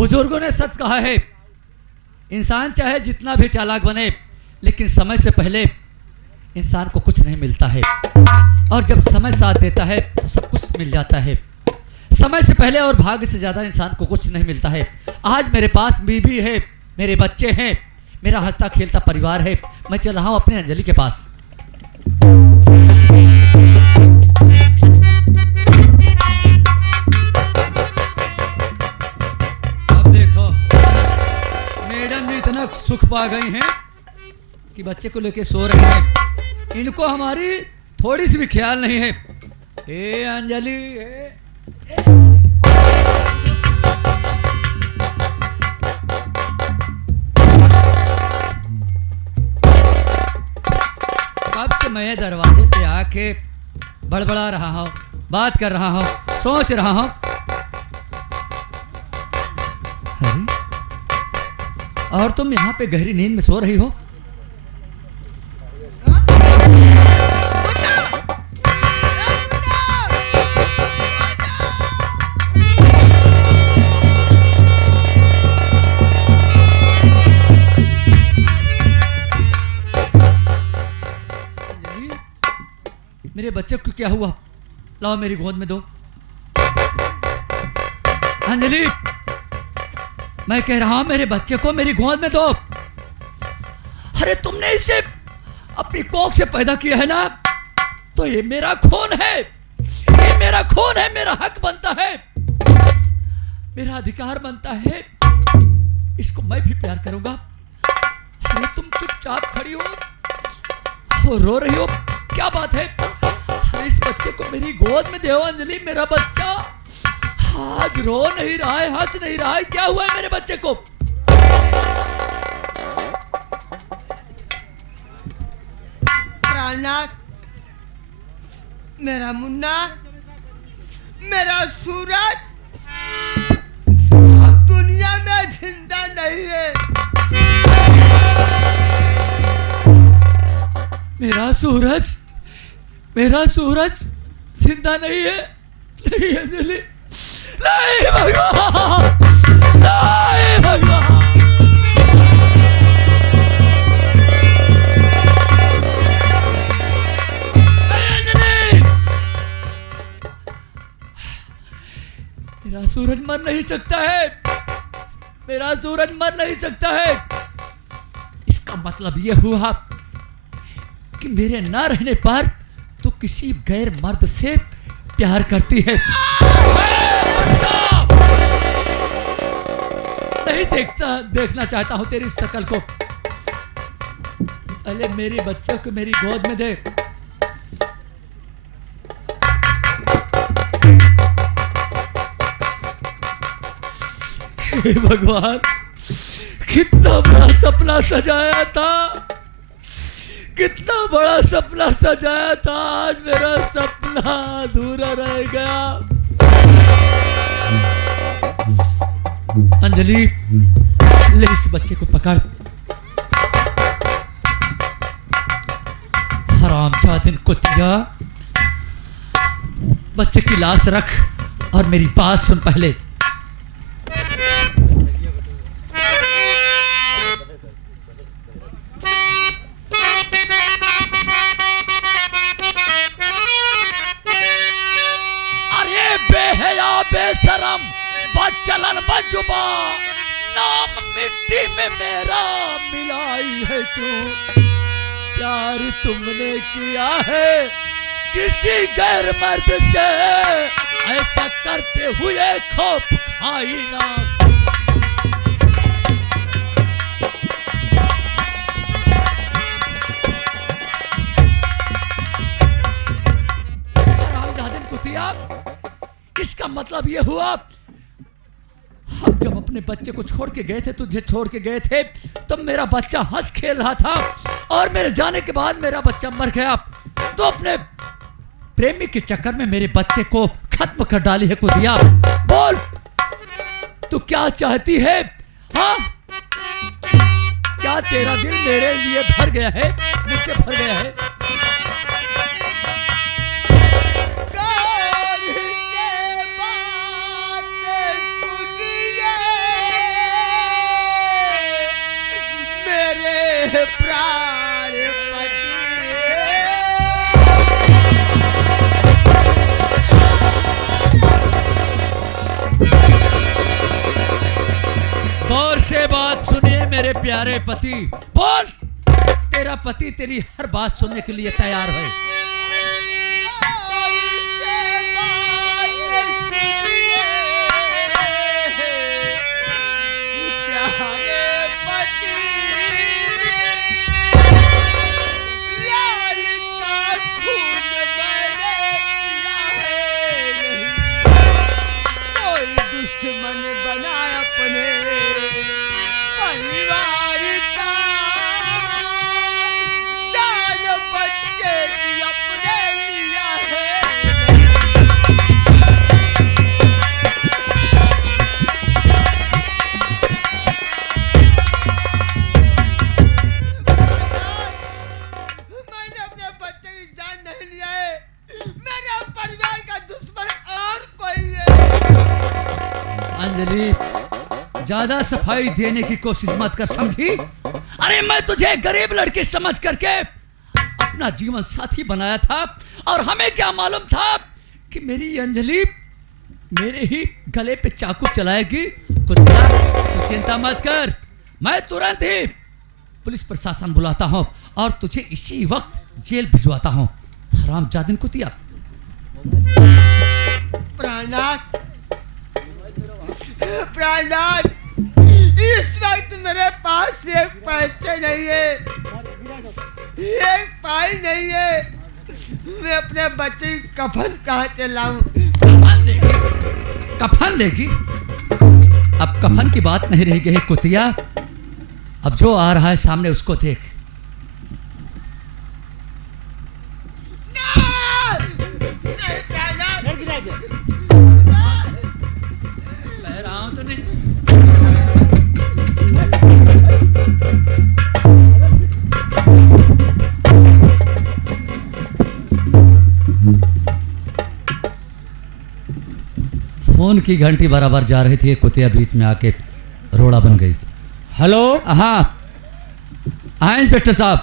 बुजुर्गों ने सच कहा है, इंसान चाहे जितना भी चालाक बने, लेकिन समय से पहले इंसान को कुछ नहीं मिलता है, और जब समय साथ देता है तो सब कुछ मिल जाता है। समय से पहले और भाग्य से ज़्यादा इंसान को कुछ नहीं मिलता है। आज मेरे पास बीवी है, मेरे बच्चे हैं, मेरा हंसता खेलता परिवार है। मैं चल रहा हूँ अपनी अंजलि के पास। अब देखो, मैडम भी इतना सुख पा गई हैं कि बच्चे को लेके सो रहे हैं। इनको हमारी थोड़ी सी भी ख्याल नहीं है। ए अंजलि, कब से मैं दरवाजे पे आके बड़बड़ा रहा हूँ, बात कर रहा हूँ, सोच रहा हूँ। अरे, और तुम यहाँ पे गहरी नींद में सो रही हो? मेरे बच्चे को क्या हुआ? लाओ मेरी गोद में दो। अंजलि, मैं कह रहा हूं मेरे बच्चे को मेरी गोद में दो। अरे तुमने इसे अपनी कोख से पैदा किया है ना, तो ये मेरा खून है, ये मेरा खून है, मेरा हक बनता है, मेरा अधिकार बनता है। इसको मैं भी प्यार करूंगा। अरे तुम चुपचाप खड़ी हो, रो रही हो, क्या बात है? इस बच्चे को मेरी गोद में दो अंजलि। मेरा बच्चा आज रो नहीं रहा है, हंस नहीं रहा है। क्या हुआ है मेरे बच्चे को? प्राणनाथ, मेरा मुन्ना, मेरा सूरज अब दुनिया में जिंदा नहीं है। मेरा सूरज, मेरा सूरज जिंदा नहीं है। नहीं अंजलि, नहीं भगवान, नहीं भगवान। मेरा सूरज मर नहीं सकता है, मेरा सूरज मर नहीं सकता है। इसका मतलब यह हुआ कि मेरे ना रहने पर तो किसी गैर मर्द से प्यार करती है। नहीं देखना चाहता हूं तेरी शक्ल को। अरे मेरी बच्चे को मेरी गोद में दे। हे भगवान, कितना बड़ा सपना सजाया था, कितना बड़ा सपना सजाया था, आज मेरा सपना अधूरा रह गया। अंजलि, ले इस बच्चे को पकड़। हरामजादे कुत्तिया, बच्चे की लाश रख और मेरी बात सुन पहले। बेशरम, बचलन बजुबा, नाम मिट्टी में मेरा मिलाई है क्यों? प्यार तुमने किया है किसी गैर मर्द से, ऐसा करते हुए खौफ खाई ना। हरामजादे कुतिया, इसका मतलब यह हुआ हम जब अपने बच्चे को छोड़ के गए थे, तुझे छोड़ के गए थे, तब मेरा बच्चा हंस खेल रहा था, और मेरे जाने के बाद मेरा बच्चा मर गया। तो अपने प्रेमी के चक्कर में मेरे बच्चे को खत्म कर डाली है कुतिया। बोल, तू क्या चाहती है? हाँ, क्या तेरा दिल मेरे लिए भर गया है, मुझसे भर गया है? गौर से बात सुनिए मेरे प्यारे पति। बोल, तेरा पति तेरी हर बात सुनने के लिए तैयार है। दुश्मन बना अपने परिवार का, जान बच्चे की अपने लिया है। मैंने अपने बच्चे की जान नहीं लिया है। मेरे परिवार का दुश्मन और कोई है। अंजलि, ज्यादा सफाई देने की कोशिश मत कर, समझी? अरे मैं तुझे गरीब लड़की समझ करके अपना जीवन साथी बनाया था, और हमें क्या मालूम था कि मेरी अंजलि मेरे ही गले पे चाकू चलाएगी। कुत्ता, तू चिंता मत कर, मैं तुरंत ही पुलिस प्रशासन बुलाता हूँ और तुझे इसी वक्त जेल भिजवाता हूँ। हरामजादिन कुतिया। प्राणनाथ, प्राणनाथ, इस वक्त मेरे पास एक पैसे नहीं है, एक पाई नहीं है। मैं अपने बच्चे की कफन कहाँ से लाऊं? कफन लेगी? अब कफन की बात नहीं रह गई कुतिया। अब जो आ रहा है सामने उसको देख। कह रहा हूं तो नहीं। फोन की घंटी बराबर जा रही थी, कुतिया बीच में आके रोड़ा बन गई। हेलो। हाँ हाँ इंस्पेक्टर साहब।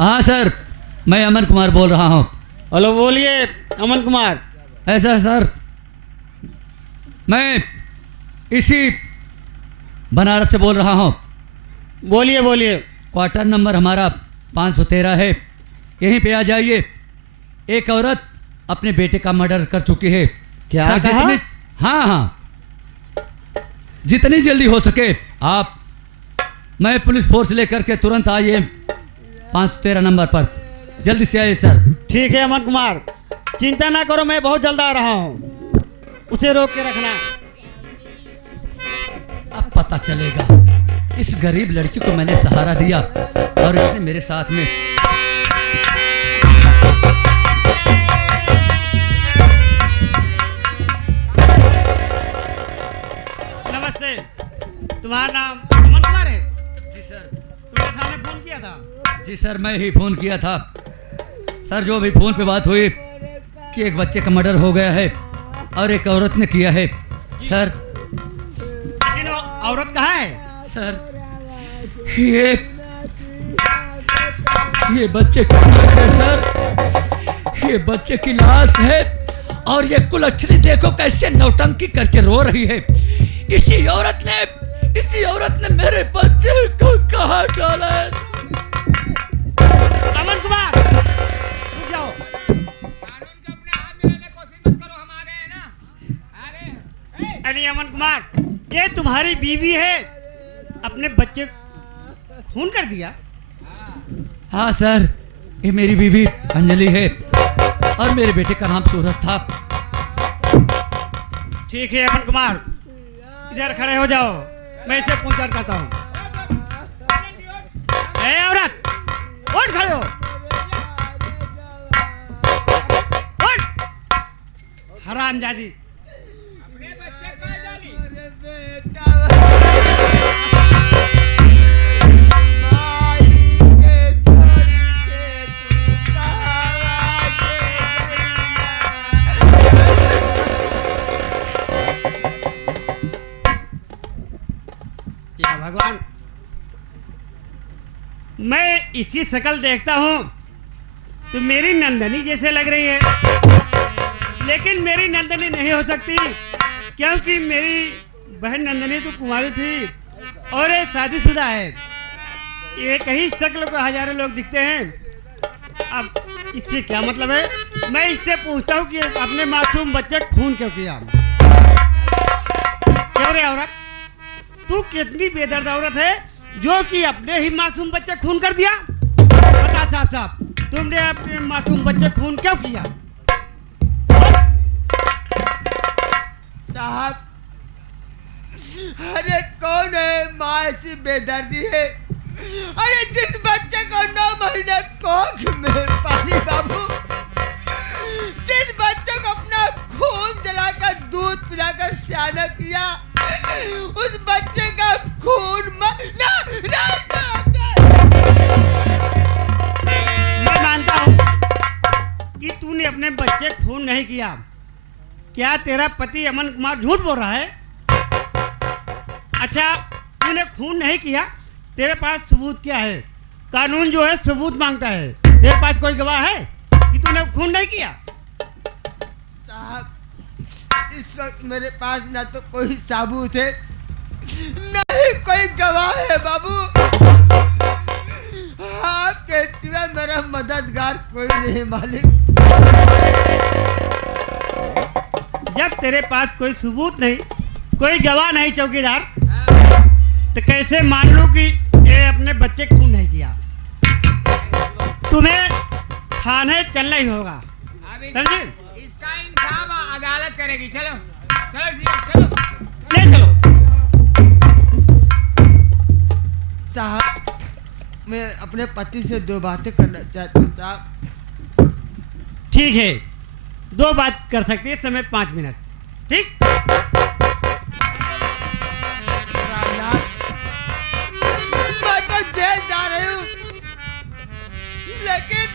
हाँ सर, मैं अमन कुमार बोल रहा हूँ। हेलो, बोलिए अमन कुमार। ऐसा सर, मैं इसी बनारस से बोल रहा हूँ। बोलिए बोलिए। क्वार्टर नंबर हमारा 513 है, यहीं पे आ जाइए। एक औरत अपने बेटे का मर्डर कर चुकी है। क्या सर, कहा? हाँ हाँ, जितनी जल्दी हो सके आप, मैं पुलिस फोर्स लेकर के तुरंत आइए 513 नंबर पर, जल्दी से आइए सर। ठीक है अमन कुमार, चिंता ना करो, मैं बहुत जल्द आ रहा हूँ। उसे रोक के रखना। अब पता चलेगा, इस गरीब लड़की को मैंने सहारा दिया और इसने मेरे साथ में। नमस्ते, तुम्हारा नाम अमन कुमार है? जी सर। तुमने थाने फोन किया था? जी सर, मैं ही फोन किया था। सर, जो भी फोन पे बात हुई कि एक बच्चे का मर्डर हो गया है और एक औरत ने किया है। सर, लेकिन वो औरत कहाँ है? सर, ये बच्चे की लाश है सर, ये बच्चे की लाश है। और ये कुलच्छनी देखो कैसे नौटंकी करके रो रही है। इसी औरत ने मेरे बच्चे को कहाँ डाला है? अमन कुमार, रुक जाओ। कानून को अपने हाथ में लेने की कोशिश मत करो, हमारे हैं ना। अरे अमन कुमार, ये तुम्हारी बीवी है, अपने बच्चे खून कर दिया? हाँ सर, ये मेरी बीवी अंजलि है और मेरे बेटे का नाम सूरज था। ठीक है अमन कुमार, इधर खड़े हो जाओ, मैं इसे पूछताछ करता हूँ। ए औरत, उठ खड़े हो, उठ। हरामजादी, अपने बच्चे को डाली। अरे बेटा, माई के छोड़ के तू कहाँ गई? या भगवान, मैं इसी शकल देखता हूँ तो मेरी नंदनी जैसे लग रही है, लेकिन मेरी नंदनी नहीं हो सकती, क्योंकि मेरी बहन नंदनी तो कुंवारी थी और ये शादीशुदा है। ये कहीं शक्ल को हजारों लोग दिखते हैं। अब इससे क्या मतलब है? मैं इससे पूछता हूँ कि अपने मासूम बच्चे खून क्यों किया? क्यों रे औरत, तू कितनी बेदर्द औरत है जो कि अपने ही मासूम बच्चे खून कर दिया? बता साहब साहब, तुमने अपने मासूम बच्चे खून क्यों किया? साहब, अरे कौन है माँ ऐसी बेदर्दी है? अरे जिस बच्चे को 9 महीने कोख में पाली बाबू, जिस बच्चे को अपना खून जलाकर दूध पिलाकर सियाना किया, उस बच्चे का खून मैं मानता हूँ कि तूने अपने बच्चे खून नहीं किया। क्या तेरा पति अमन कुमार झूठ बोल रहा है? अच्छा, तूने खून नहीं किया, तेरे पास सबूत क्या है? कानून जो है सबूत मांगता है। तेरे पास कोई गवाह है कि तूने खून नहीं किया? साहब, इस वक्त मेरे पास ना तो कोई सबूत है, ना ही कोई गवाह है बाबू। आपके सिवा मेरा मददगार कोई नहीं मालिक। जब तेरे पास कोई सबूत नहीं, कोई गवाह नहीं चौकीदार, तो कैसे मान लूं कि ये अपने बच्चे खून नहीं किया? तुम्हें थाने चलना ही होगा, अब समझे? इसका इंसाफ अदालत करेगी। चलो चलो श्रीमान, चलो। ले चलो। साहब, मैं अपने पति से 2 बातें करना चाहता हूँ साहब। ठीक है, 2 बात कर सकती है, समय 5 मिनट। ठीक? मैं तो जेल जा रही हूँ, लेकिन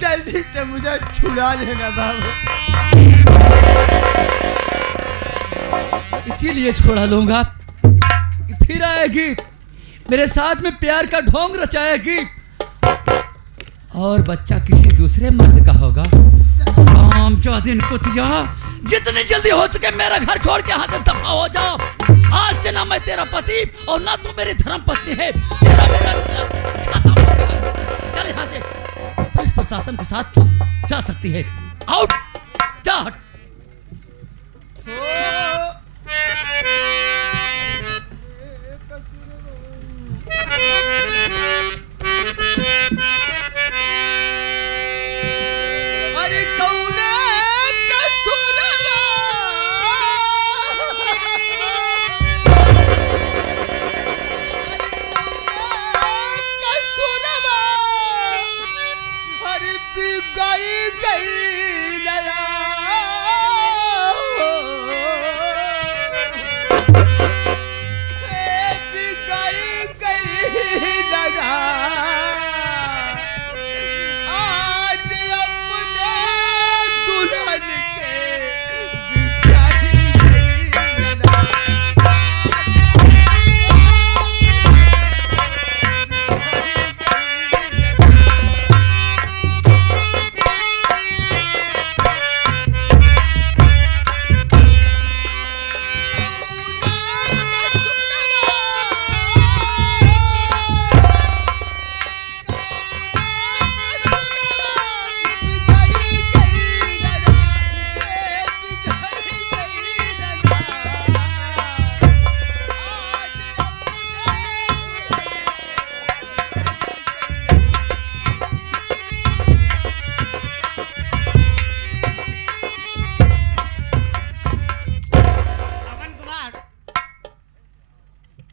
जल्दी से मुझे छुड़ा लेना बाबू। इसीलिए छोड़ा लूंगा कि फिर आएगी, मेरे साथ में प्यार का ढोंग रचाएगी और बच्चा किसी दूसरे मर्द का होगा। रामचौदिन कुतिया, जितनी जल्दी हो सके मेरा घर छोड़ के यहाँ से दफा हो जाओ। आज से ना मैं तेरा पति और ना तू मेरी धर्म पत्नी है। तेरा मेरा रिश्ता खत्म हो गया। चल यहाँ से, पुलिस प्रशासन के साथ तू जा सकती है। आउट, जा हट। अरे कौने कसूरवा, कसूरवा, अरे बिगड़ी गई लया, बिगड़ी गई लया। आज अपने दुल्हन के बिसाही गई लया। अमन कुमार,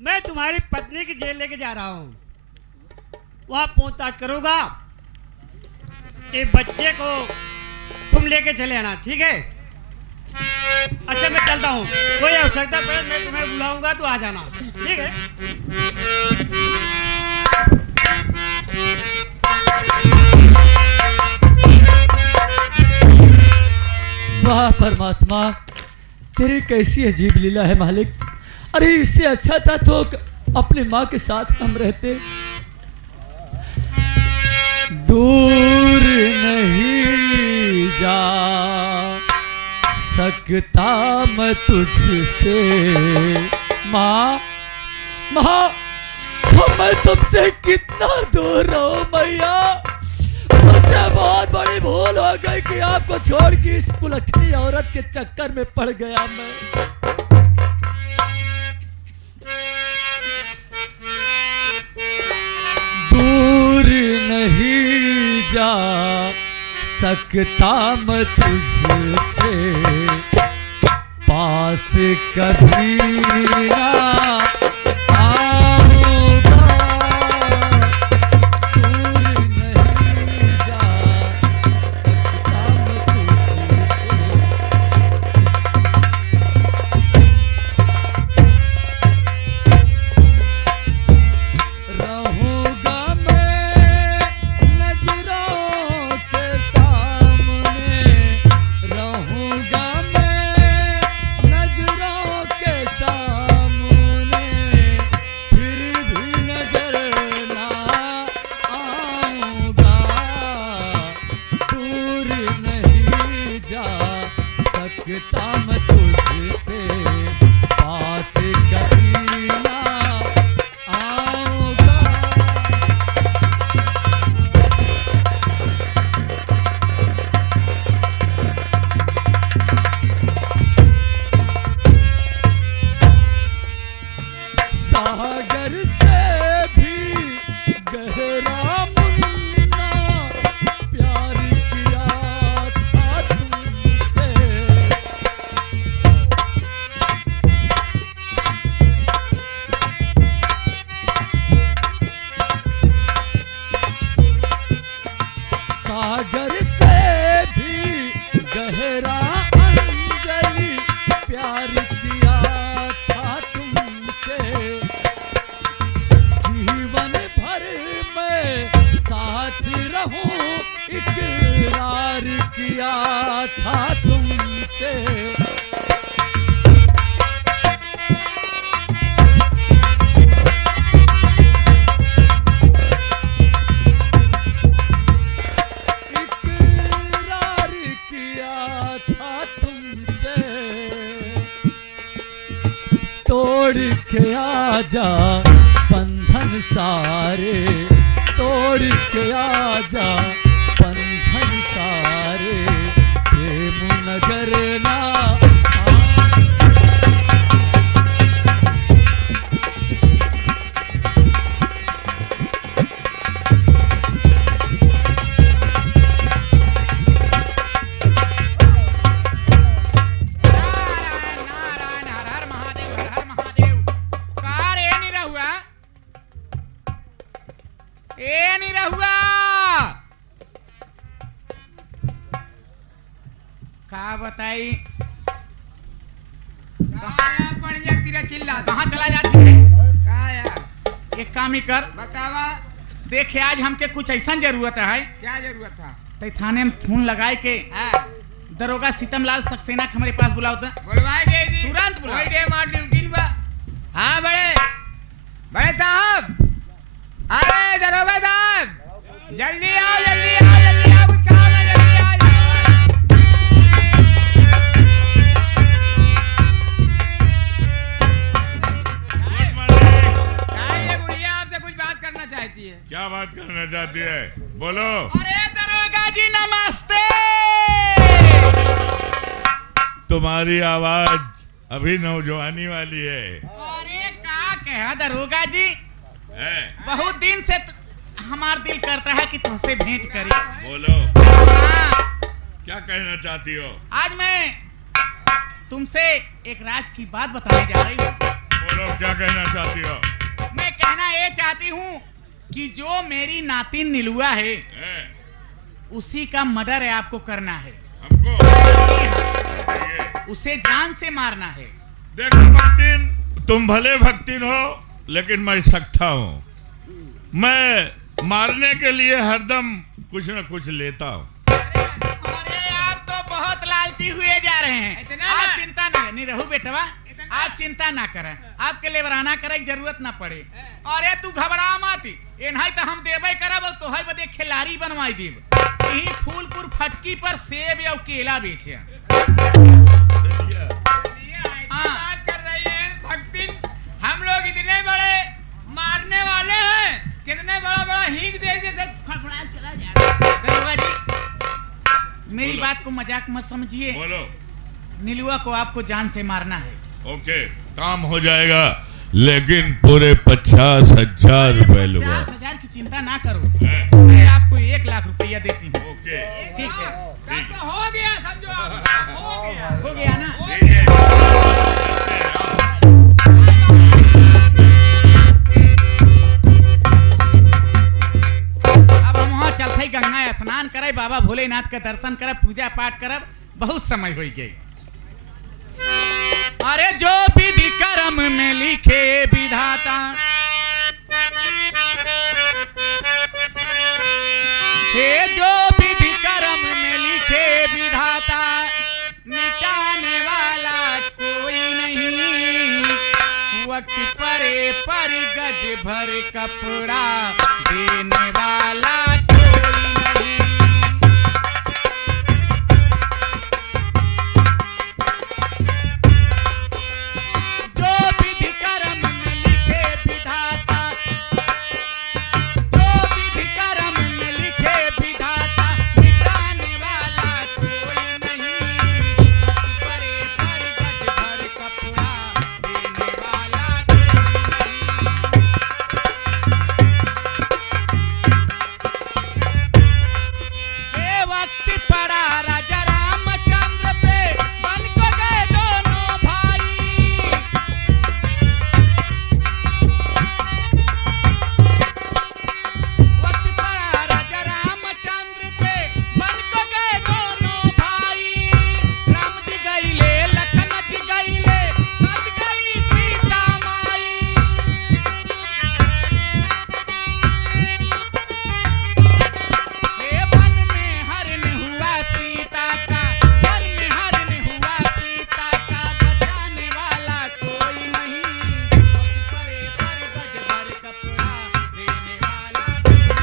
मैं तुम्हारी पत्नी की जेल लेके जा रहा हूँ। वहाँ पूछताछ करूँगा। ये बच्चे को तुम लेके चले आना, ठीक है? अच्छा, मैं चलता हूँ। कोई आवश्यकता पड़े मैं तुम्हें बुलाऊंगा तो आ जाना, ठीक है? वाह परमात्मा, तेरी कैसी अजीब लीला है मालिक। अरे इससे अच्छा था तो अपनी माँ के साथ हम रहते। दूर नहीं जा सकता मैं तुझसे। माँ माँ, मैं तुमसे कितना दूर रहूं मैया। मुझसे बहुत बड़ी भूल हो गई कि आपको छोड़ के इस कुलच्छनी औरत के चक्कर में पड़ गया मैं। दूर नहीं जा सकता मैं तुझसे, पास कभी ना आऊंगा। दूर नहीं जा सकता मैं तुझसे। रहूंगा मैं नजरों के सामने, रहूंगा मैं नजरों के सामने, फिर भी नजर ना आऊंगा। दूर नहीं जा सकता मैं तुझसे, पास कभी ना आऊंगा। सागर से भी गहरा मुन्ना प्यार किया था तुमसे। सागर से भी गहरा अंजलि प्यार किया था तुमसे। जीवन भर मैं साथ रहूं इकरार किया था तुमसे। इकरार किया था तुमसे। तोड़ के आजा बंधन सारे, तोड़ के आजा बंधन सारे, प्रेम नजर ना नारायण नारायण, हर हर महादेव, हर हर महादेव। कार ए नहीं रहुआ, ए नहीं रहुआ। का बताई कहाँ पड़ जाती रे चिल्ला, कहाँ चला जाती है? का यार एक काम ही कर, बतावा। देखे आज हमके कुछ ऐसा जरूरत है। क्या जरूरत था? ते थाने में फोन लगाए के दरोगा सीतमलाल सक्सेना के हमारे पास बुलाओ तो। बुलवाए दे जी, तुरंत बुलाओ। कोई डे मार ड्यूटी बा। हाँ बड़े बड़े साहब, अरे दरोगा साहब, जल्दी आओ जल्दी आओ जल्दी आओ, कुछ काम है, जल्दी आ जाओ। ये बुढ़िया आपसे कुछ बात करना चाहती है। क्या बात करना चाहती है? बोलो। अरे दरोगा जी नमस्ते। तुम्हारी आवाज अभी नौजवानी वाली है। अरे का कहा दरोगा जी, है? बहुत दिन से हमार दिल करता है कि तुमसे भेंट करी। बोलो, हाँ, क्या कहना चाहती हो? आज मैं तुमसे एक राज की बात बताने जा रही हूँ। बोलो, क्या कहना चाहती हो? मैं कहना ये चाहती हूँ कि जो मेरी नातिन नीलुआ है, हैं? उसी का मर्डर है, आपको करना है। हमको? जी हाँ, ये, उसे जान से मारना है। देखो भक्तिन, तुम भले भक्तिन हो, लेकिन मैं सकता हूँ। मैं मारने के लिए हरदम कुछ न कुछ लेता हूँ। अरे आप तो बहुत लालची हुए जा रहे हैं। आप चिंता नहीं रहू बेटवा, आप चिंता ना करें, आपके लिए बराना करे की जरूरत ना पड़े। अरे तू घबरा मत, ये नहीं तो हम देवे करब, तो है बदे खिलाड़ी बनवाई देब। यही फूलपुर फटकी पर सेब और केला बेचे। हाँ। बात कर रही है भक्तिन, हम लोग इतने बड़े मारने वाले हैं, कितने बड़ा बड़ा हींग दे जैसे फड़फड़ा चला जाएगा। दरोगा जी, मेरी बात को मजाक मत समझिए। बोलो। नीलुआ को आपको जान से मारना है। ओके, काम हो जाएगा, लेकिन पूरे 50,000 रुपए लूंगा। 50,000 की चिंता ना करो, हैं? मैं आपको 1 लाख रुपया देती हूँ। ओके, ठीक है, तब तो हो गया, समझो आप, हो गया। हो गया ना? ठीक है। अब हम वहाँ चलते गंगा स्नान करे, बाबा भोलेनाथ का दर्शन करे, पूजा पाठ करब, बहुत समय हो गई। अरे जो विधि कर्म में लिखे विधाता, हे जो विधि कर्म में लिखे विधाता, मिटाने वाला कोई नहीं। वक्त परे पर गज भर कपड़ा देने वाला कोई नहीं। जो विधि कर्म में लिखे विधाता, जो विधि कर्म में लिखे विधाता, मिटाने वाला कोई नहीं। परे पर गज भर कपड़ा देने वाला कोई नहीं। हे वक्त पड़ा राजा रामचंद्र पे, बन को गए दोनों भाई। वक्त पड़ा राजा रामचंद्र पे, बन को गए दोनों भाई। राम जी गईले, लखन जी गईले, सज गई सीता माई। हे वन में हरण हुआ सीता का, वन में हरण हुआ सीता का, बचाने वाला कोई नहीं। वक्त परे पर गज भर कपड़ा देने वाला कोई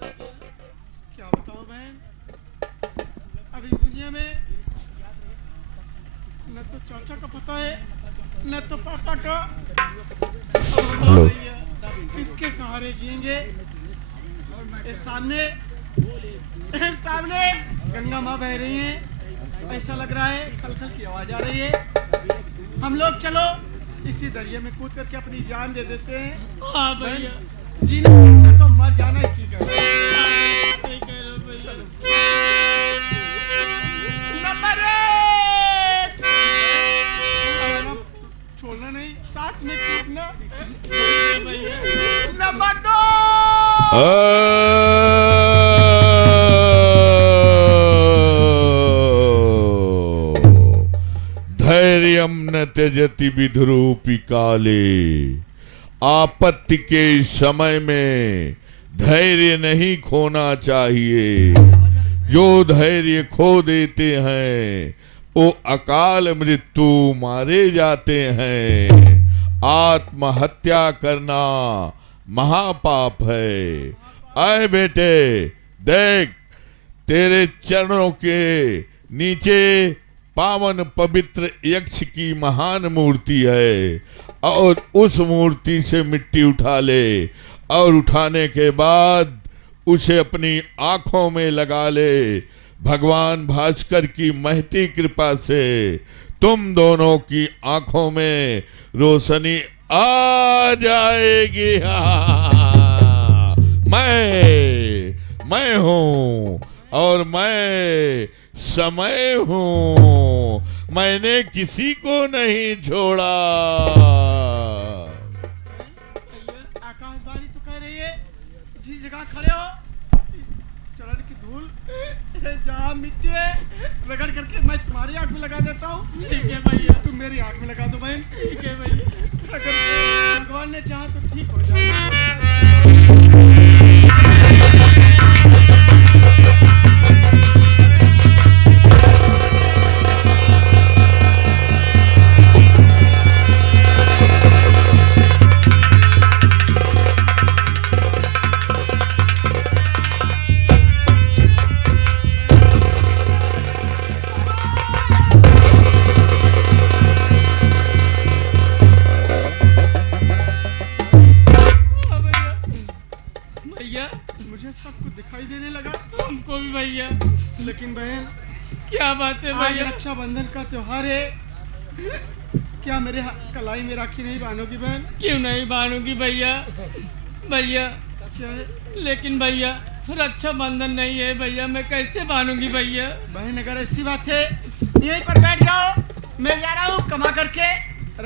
क्या बताऊं बहन, अब इस दुनिया में न तो चाचा का पता है, न तो पापा का। हेलो। किसके सहारे जिएंगे? ये सामने गंगा माँ बह रही हैं, ऐसा लग रहा है खलखल की आवाज आ रही है। हम लोग चलो इसी दरिया में कूद करके अपनी जान दे देते हैं। हाँ भैया, जीने से अच्छा तो मर जाना ही ठीक है। चलो। नंबर 1 छोड़ना नहीं, साथ में कूदना। नंबर 2 धैर्यम न त्यजति विधुरूपी काले। आपत्ति के इस समय में धैर्य नहीं खोना चाहिए। जो धैर्य खो देते हैं वो अकाल मृत्यु मारे जाते हैं। आत्महत्या करना महापाप है। आए बेटे, देख तेरे चरणों के नीचे पावन पवित्र यक्ष की महान मूर्ति है, और उस मूर्ति से मिट्टी उठा ले, और उठाने के बाद उसे अपनी आंखों में लगा ले। भगवान भास्कर की महती कृपा से तुम दोनों की आंखों में रोशनी आ जाएगी। मैं हूँ और मैं समय हूँ, मैंने किसी को नहीं छोड़ा। आकाशवाणी तो कह रही है, जिस जगह खड़े हो इस चरण की धूल जहाँ मिट्टी है रगड़ करके मैं तुम्हारी आंख में लगा देता हूँ। ठीक है भैया। तुम मेरी आंख में लगा दो बहन। ठीक है भैया। ऐसा करके भगवान ने चाहा तो ठीक हो जाएगा। भैया मुझे सब कुछ दिखाई देने लगा, हमको भी भैया। लेकिन बहन क्या बात है आज भैया? रक्षाबंधन का त्योहार है, क्या मेरे कलाई में राखी नहीं बांधोगी बहन? क्यों नहीं बांधूंगी भैया? भैया क्या है लेकिन भैया रक्षाबंधन नहीं है भैया, मैं कैसे बांधूंगी भैया? बहन? अगर ऐसी बात है यहीं पर बैठ जाओ, मैं जा रहा हूँ कमा करके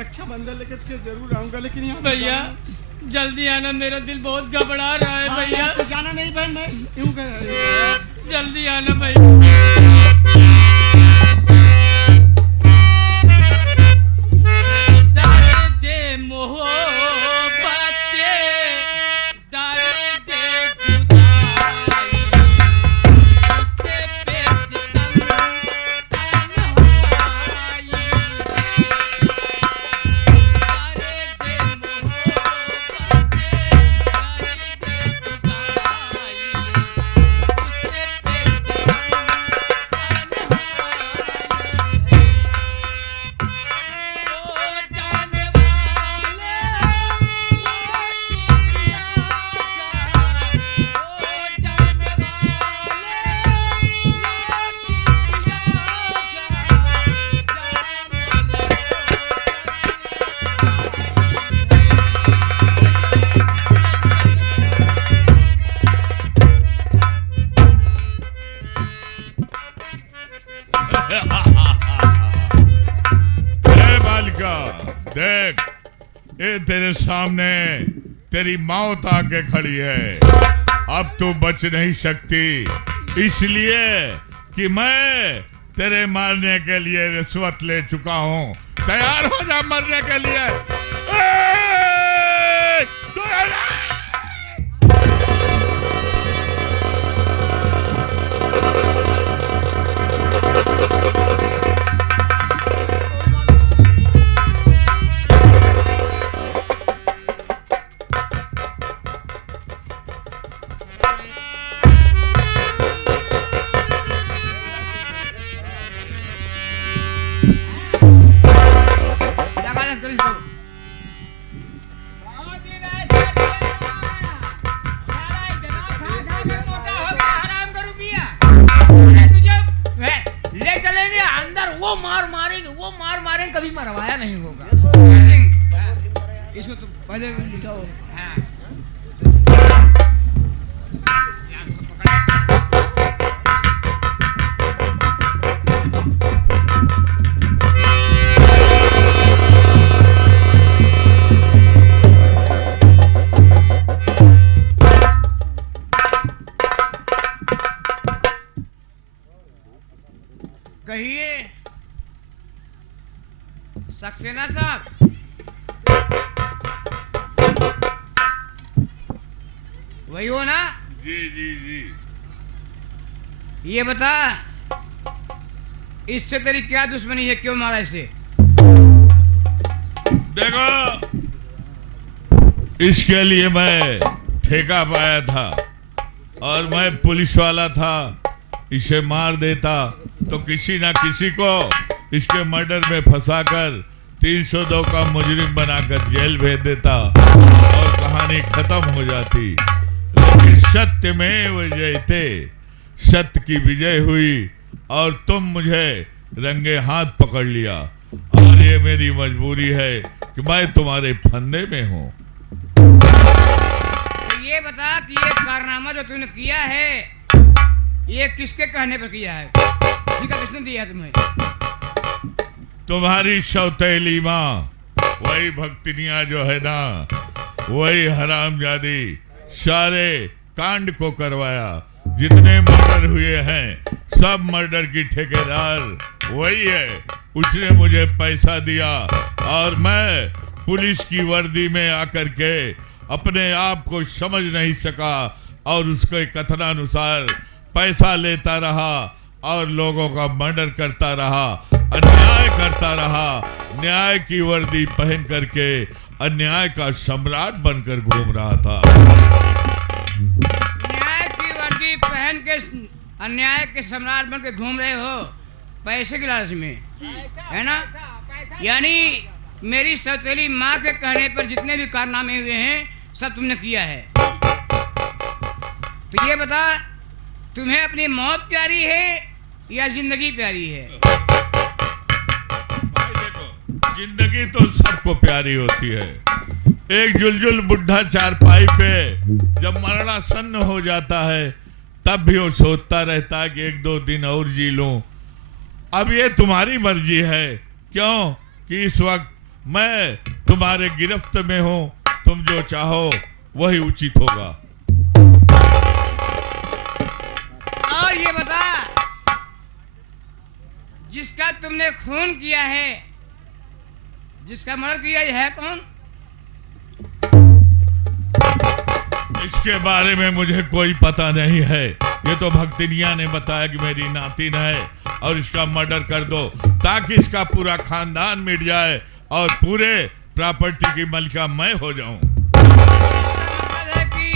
रक्षाबंधन लेकर के जरूर आऊंगा, लेकिन यहाँ से भैया जल्दी आना, मेरा दिल बहुत घबरा रहा है हाँ, भैया। यहाँ से जाना नहीं बहन, मैं यूं कर जल्दी आना भैया। दर्द मोहब्बते, दर्द जुदाई, उससे बेसितम तन्हाई। बालिका देख, ये तेरे सामने तेरी मौत आके खड़ी है। अब तू बच नहीं सकती, इसलिए कि मैं तेरे मारने के लिए रिश्वत ले चुका हूं। तैयार हो जा मरने के लिए। बहुत दिन ऐसा किया। सारा इतना खा खा कर मोटा हो गया, हराम का रुपया। अरे तुझे ले चलेंगे अंदर, वो मार मारेंगे, कभी मरवाया नहीं होगा। इसको तो पहले दिखाओ। हाँ। कहिए सक्सेना साहब, वही हो ना? जी जी जी। ये बता, इससे तेरी क्या दुश्मनी है, क्यों मारा इसे? देखो, इसके लिए मैं ठेका पाया था और मैं पुलिस वाला था। इसे मार देता तो किसी ना किसी को इसके मर्डर में फंसाकर 302 का मुजरिम बनाकर जेल भेज देता और कहानी खत्म हो जाती। लेकिन सत्य में विजयते, सत्य की विजय हुई और तुम मुझे रंगे हाथ पकड़ लिया, और ये मेरी मजबूरी है कि मैं तुम्हारे फंदे में हूँ। तो ये बता कि ये कारनामा जो तूने किया है, ये किसके कहने पर किया है? किसी का किसने दिया है तुम्हें? तुम्हारी सौतेली माँ, वही भक्तिनिया जो है ना, वही हरामजादी सारे कांड को करवाया। जितने मर्डर हुए हैं सब मर्डर की ठेकेदार वही है। उसने मुझे पैसा दिया और मैं पुलिस की वर्दी में आकर के अपने आप को समझ नहीं सका और उसके कथनानुसार पैसा लेता रहा और लोगों का मर्डर करता रहा, अन्याय करता रहा। न्याय की वर्दी पहन करके अन्याय का सम्राट बनकर घूम रहा था। न्याय की वर्दी पहन के अन्याय के सम्राट बन के घूम रहे हो पैसे की लालच में, है ना? यानी मेरी सौतेली माँ के कहने पर जितने भी कारनामे हुए हैं सब तुमने किया है। तो ये बता, तुम्हें अपनी मौत प्यारी है या जिंदगी प्यारी है? भाई देखो, जिंदगी तो सबको प्यारी होती है। एक जुलजुल बुढ़ा चारपाई पे जब मरणासन्न हो जाता है तब भी वो सोचता रहता है कि 1-2 दिन और जी लूं। अब ये तुम्हारी मर्जी है, क्यों कि इस वक्त मैं तुम्हारे गिरफ्त में हूं। तुम जो चाहो वही उचित होगा। और ये बता, जिसका तुमने खून किया है, जिसका मर्डर किया है कौन? इसके बारे में मुझे कोई पता नहीं है। ये तो भक्तिनिया ने बताया कि मेरी नातिन है और इसका मर्डर कर दो ताकि इसका पूरा खानदान मिट जाए और पूरे प्रॉपर्टी की मलिका मैं हो जाऊं। इसका मतलब है कि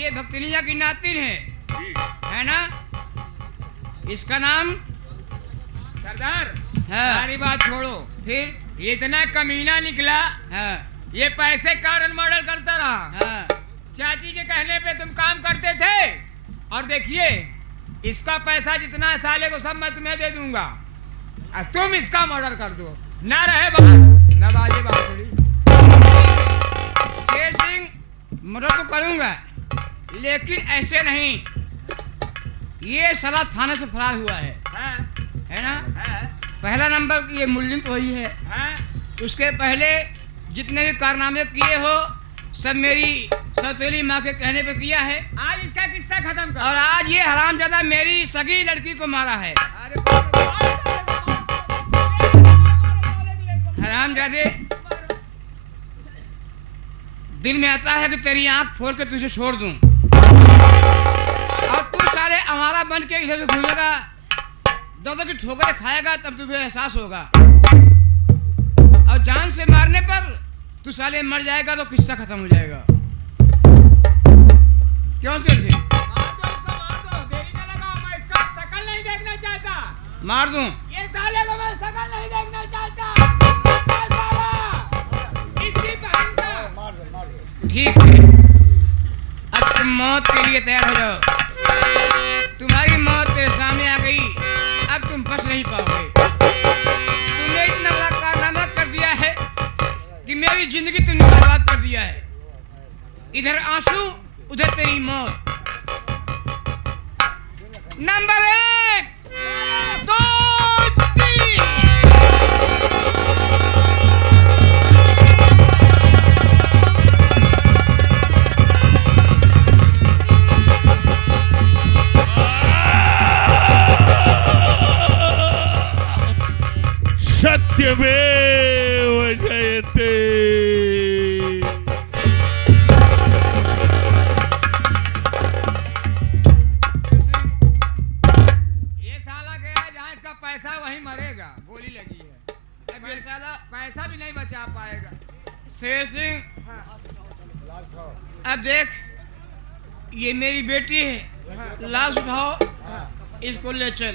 ये भक्तिनिया की नातिन है ना? इसका नाम सरदार, हाँ। सारी बात छोड़ो। फिर ये इतना कमीना निकला, हाँ ये पैसे कारण मर्डर करता रहा। हाँ चाची के कहने पे तुम काम करते थे और देखिए इसका पैसा जितना साले को सब मैं तुम्हें दे दूंगा और तुम इसका मर्डर कर दो। ना रहे बांस ना बाजे बांसुरी। शेर सिंह, मर्डर तो करूंगा लेकिन ऐसे नहीं। ये साला थाने से फरार हुआ है ना? पहला नंबर ये मुल्जिम तो वही है। उसके पहले जितने भी कारनामे किए हो सब मेरी सौतेली माँ के कहने पे किया है। आज इसका किस्सा खत्म कर। और आज ये हरामजादा मेरी सगी लड़की को मारा है। हरामजादे, दिल में आता है कि तेरी आंख फोड़ के तुझे छोड़ दूं और तू सारे आवारा बन के इधर घूमेगा, दो की ठोकरें खाएगा, तब तुझे एहसास होगा। और जान से मारने पर तू साले मर जाएगा तो किस्सा खत्म हो जाएगा। क्यों शेर सिंह? मार दो, देरी ना लगाओ। मैं इसका शकल नहीं देखना चाहता। मार दूं? ये साले को मैं शकल नहीं देखना चाहता। साला, इसकी बहन का। ठीक है, अब तुम मौत के लिए तैयार हो जाओ। तुम्हारी मौत तेरे सामने आ गई, अब तुम बच नहीं पाओगे। तुमने इतना बड़ा कारनामा कर दिया है कि मेरी जिंदगी तुमने बर्बाद कर दिया है। इधर आंसू, उधर तेरी मौत। नंबर 1, 2, 3। सत्यमेव जयते। ये साला गया जहाँ इसका पैसा वहीं मरेगा। गोली लगी है। अब ये साला पैसा भी नहीं बचा पाएगा। शेर सिंह, अब देख, ये मेरी बेटी है, लाश उठाओ, इसको ले चल।